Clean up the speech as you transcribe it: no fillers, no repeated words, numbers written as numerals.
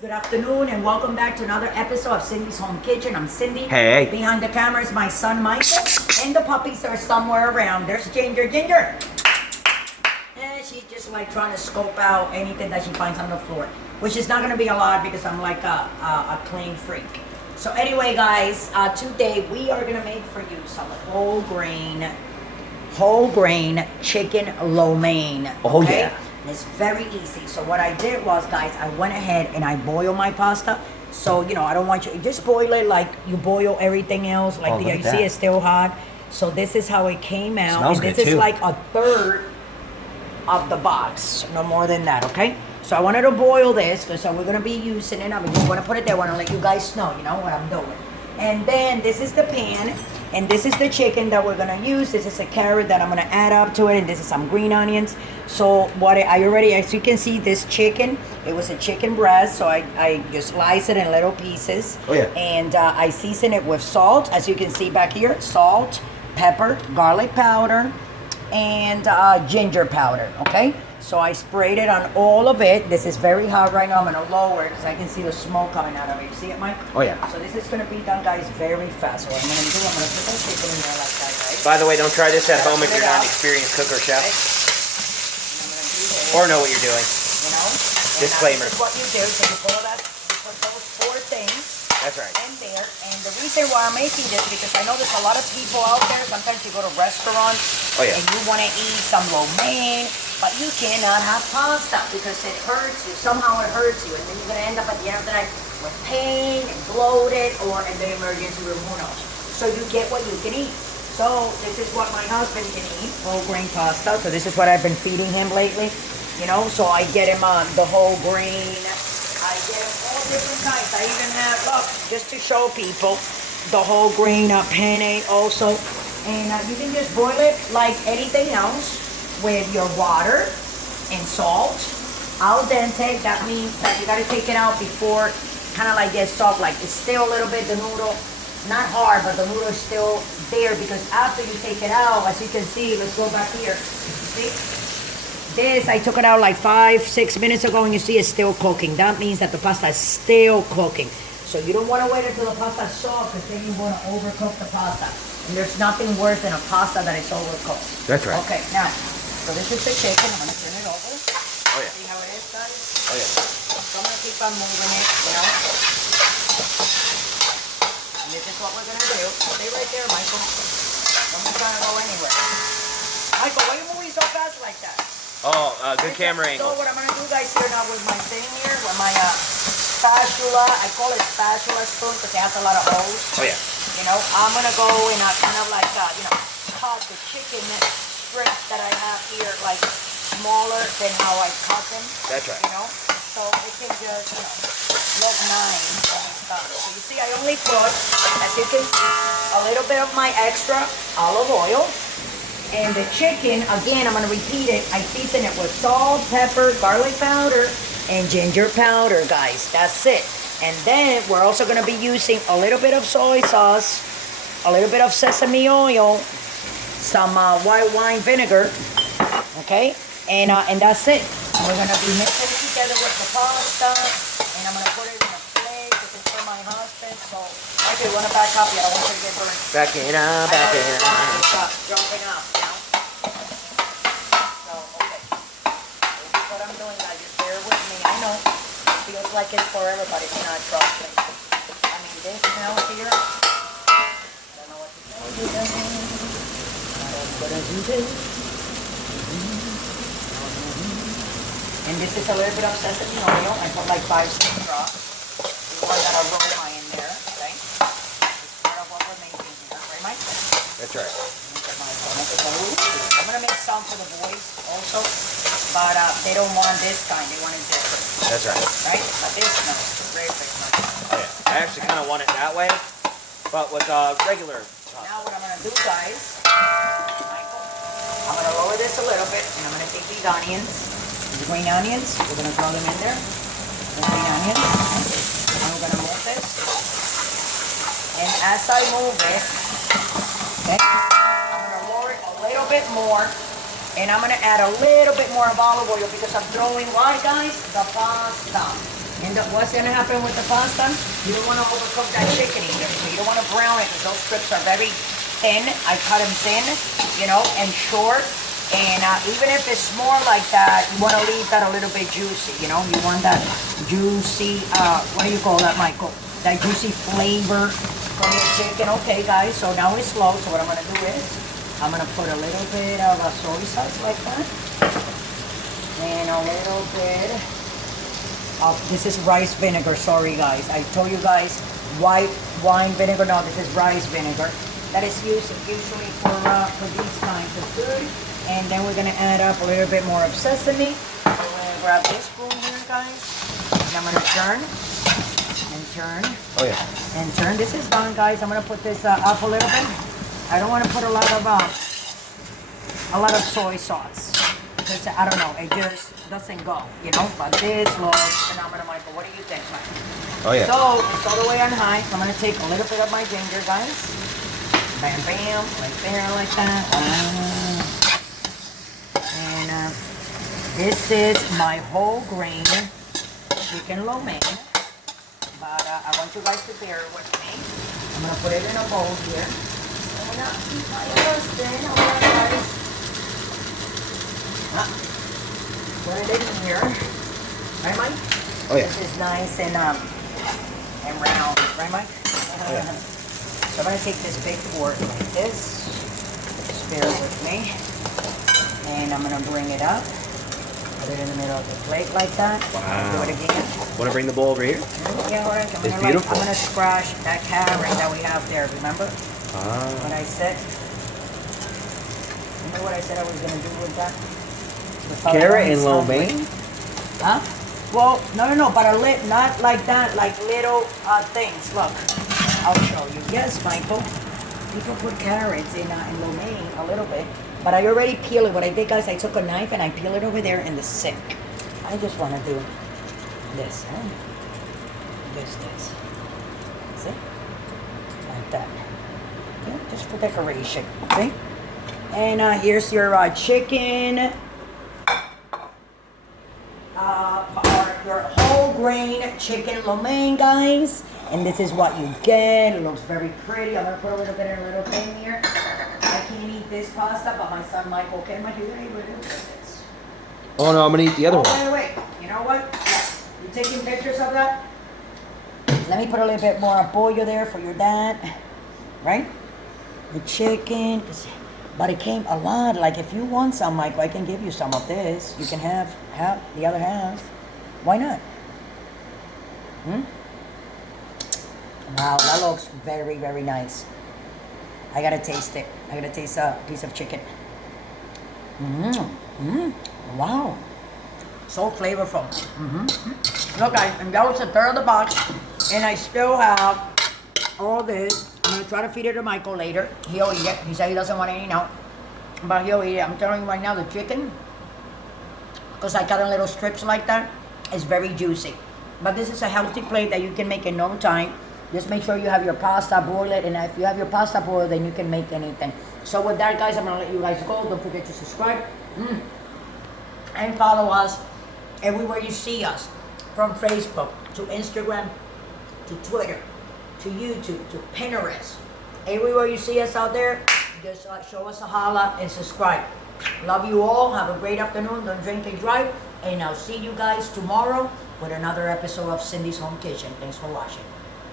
Good afternoon and welcome back to another episode of Cindy's Home Kitchen. I'm Cindy. Hey. Behind the camera is my son Michael and the puppies are somewhere around. There's Ginger. And she's just like trying to scope out anything that she finds on the floor, which is not going to be a lot because I'm like a clean freak. So anyway, guys, today we are going to make for you some whole grain chicken lo mein. Okay? Oh yeah. And it's very easy. So what I did was, guys, I went ahead and I boiled my pasta. So, you know, I don't want you, just boil it like you boil everything else. Like you see it's still hot. So this is how it came out. Smells and this good is too. like a third of the box. No more than that, okay? So I wanted to boil this because we're going to be using it. I'm just going to put it there. I want to let you guys know, you know, what I'm doing. And then this is the pan. And this is the chicken that we're gonna use. This is a carrot that I'm gonna add up to it, and this is some green onions. So what I already, as you can see, this chicken, it was a chicken breast, so I just slice it in little pieces. Oh yeah. And I season it with salt, as you can see back here, salt, pepper, garlic powder, and ginger powder, okay? So I sprayed it on all of it. This is very hot right now. I'm gonna lower it because I can see the smoke coming out of it. You see it, Mike? Oh yeah. So this is gonna be done, guys, very fast. So what I'm gonna do, I'm gonna put that chicken in there like that, guys. By the way, don't try this at home if Put it you're not out. an experienced cook or chef, Okay. And I'm gonna do this, or know what you're doing. you know? And Disclaimer. This is what you do. So you put that, you put those four things That's right. in there. And the reason why I'm making this because I know there's a lot of people out there. Sometimes you go to restaurants Oh yeah. and you want to eat some lo mein, but you cannot have pasta because it hurts you. Somehow it hurts you, and then you're gonna end up at the end of the night with pain and bloated, or in the emergency room. Who knows? So you get what you can eat. So this is what my husband can eat: whole grain pasta. So this is what I've been feeding him lately. You know, so I get him the whole grain. I get him all different kinds. I even have, look, just to show people, the whole grain penne also. And you can just boil it like anything else with your water and salt. Al dente, that means that you gotta take it out before kind of like gets soft. Like it's still a little bit, the noodle, not hard, but the noodle is still there because after you take it out, as you can see, let's go back here. See? This, I took it out like 5-6 minutes ago and you see it's still cooking. That means that the pasta is still cooking. So you don't want to wait until the pasta is soft because then you want to overcook the pasta. And there's nothing worse than a pasta that is overcooked. That's right. Okay, now, so this is the chicken. I'm going to turn it over. Oh yeah. See how it is, guys? Oh yeah. So I'm going to keep on moving it, you know. And this is what we're going to do. Stay right there, Michael. Don't be trying to go anywhere. Michael, why are you moving so fast like that? Oh, good camera angle. So what I'm going to do, guys, here now with my thing here, with my spatula, I call it spatula spoon because it has a lot of holes. Oh yeah. You know, I'm going to go and kind of like, you know, cut the chicken strips that I have here, like smaller than how I cut them. That's right. You know, so it can just, you know, look nice when it's done. So you see, I only put, as you can see, a little bit of my extra olive oil. And the chicken, again, I'm going to repeat it. I season it with salt, pepper, garlic powder, and ginger powder, guys. That's it. And then we're also going to be using a little bit of soy sauce, a little bit of sesame oil, some white wine vinegar, okay? And that's it. We're going to be mixing it together with the pasta, and I'm going to put it in a plate. This is for my husband, so okay, you want to back up? Yeah, I don't want you to get burned. Backing up, backing up. Stop jumping up, you know? So, okay. This is what I'm doing, guys. Just bear with me. I know it feels like it's forever, but it's not, trust me. I mean, this now here, I don't know what to tell you guys. What I'm gonna do this. And this is a little bit of sesame oil. I put like 5-6 drops. You want that aroma in there, okay? It's part of what we're making here, right, Mike? That's right. I'm gonna make some for the boys also, but they don't want this kind. They want it different. That's right. Right? But this, no, very big. Oh yeah. I actually kind of want it that way, but with regular. Now what I'm gonna do, guys, Michael, I'm gonna lower this a little bit, and I'm gonna take these onions, these green onions. We're gonna throw them in there. The green onions. And we're gonna move this. And as I move it, okay, I'm gonna lower it a little bit more. And I'm going to add a little bit more of olive oil because I'm throwing, why guys? The pasta. And what's gonna happen with the pasta? You don't wanna overcook that chicken either. So you don't wanna brown it because those strips are very thin. I cut them thin, you know, and short. And even if it's more like that, you wanna leave that a little bit juicy, you know? You want that juicy, what do you call that, Michael? That juicy flavor from your chicken. Okay, guys, so now it's slow. So what I'm gonna do is, I'm gonna put a little bit of soy sauce like that. And a little bit of, this is rice vinegar, sorry guys. I told you guys white wine vinegar, no, this is rice vinegar. That is used usually for these kinds of food. And then we're gonna add up a little bit more of sesame. So we're gonna grab this spoon here, guys. And I'm gonna turn and turn. Oh yeah. And turn. This is done, guys. I'm gonna put this up a little bit. I don't wanna put a lot of soy sauce. Because I don't know, it just doesn't go, you know? But this looks phenomenal, Michael. What do you think, Michael? Oh yeah. So it's all the way on high. So I'm gonna take a little bit of my ginger, guys. Bam, bam, right there, like that. And this is my whole grain chicken lo mein. But I want you guys to bear with me. I'm gonna put it in a bowl here. I'm gonna keep my husband. Guys. Put it in here. Right, Mike? Oh yeah. This is nice and round. Right, Mike? Oh, yeah. So I'm gonna take this big fork like this. Just bear with me. And I'm gonna bring it up. Put it in the middle of the plate like that. Wow. Do it again. Want to bring the bowl over here? Yeah, all right. It's beautiful. I'm gonna scratch that carrot that we have there. Remember what I said? Remember what I said I was gonna do with that? Carrot and lo mein? Huh? Well, no, but not like that, like little things. Look, I'll show you. Yes, Michael. People put carrots in lo mein a little bit, but I already peel it. What I did, guys, I took a knife and I peel it over there in the sink. I just want to do this, huh? This. See? Like that. Okay, just for decoration. See? And here's your chicken. Your whole grain chicken lo mein, guys. And this is what you get. It looks very pretty. I'm gonna put a little bit in a little thing here. I can't eat this pasta, but my son Michael can. Michael, you're able to do this. Oh no, I'm gonna eat the other one. Wait. You know what? You taking pictures of that? Let me put a little bit more of pollo there for your dad. Right? The chicken. But it came a lot. Like if you want some, Michael, I can give you some of this. You can have the other half. Why not? Wow, that looks very, very nice. I gotta taste it. I gotta taste a piece of chicken. Wow. So flavorful. Look, guys, and that was a third of the box. And I still have all this. I'm gonna try to feed it to Michael later. He'll eat it. He said he doesn't want any now. But he'll eat it. I'm telling you right now, the chicken, because I cut in little strips like that, is very juicy. But this is a healthy plate that you can make in no time. Just make sure you have your pasta, boil it, and if you have your pasta boiled, then you can make anything. So with that, guys, I'm gonna let you guys go. Don't forget to subscribe and follow us everywhere you see us, from Facebook to Instagram to Twitter to YouTube to Pinterest. Everywhere you see us out there, just show us a holla and subscribe. Love you all. Have a great afternoon. Don't drink and drive. And I'll see you guys tomorrow with another episode of Cindy's Home Kitchen. Thanks for watching.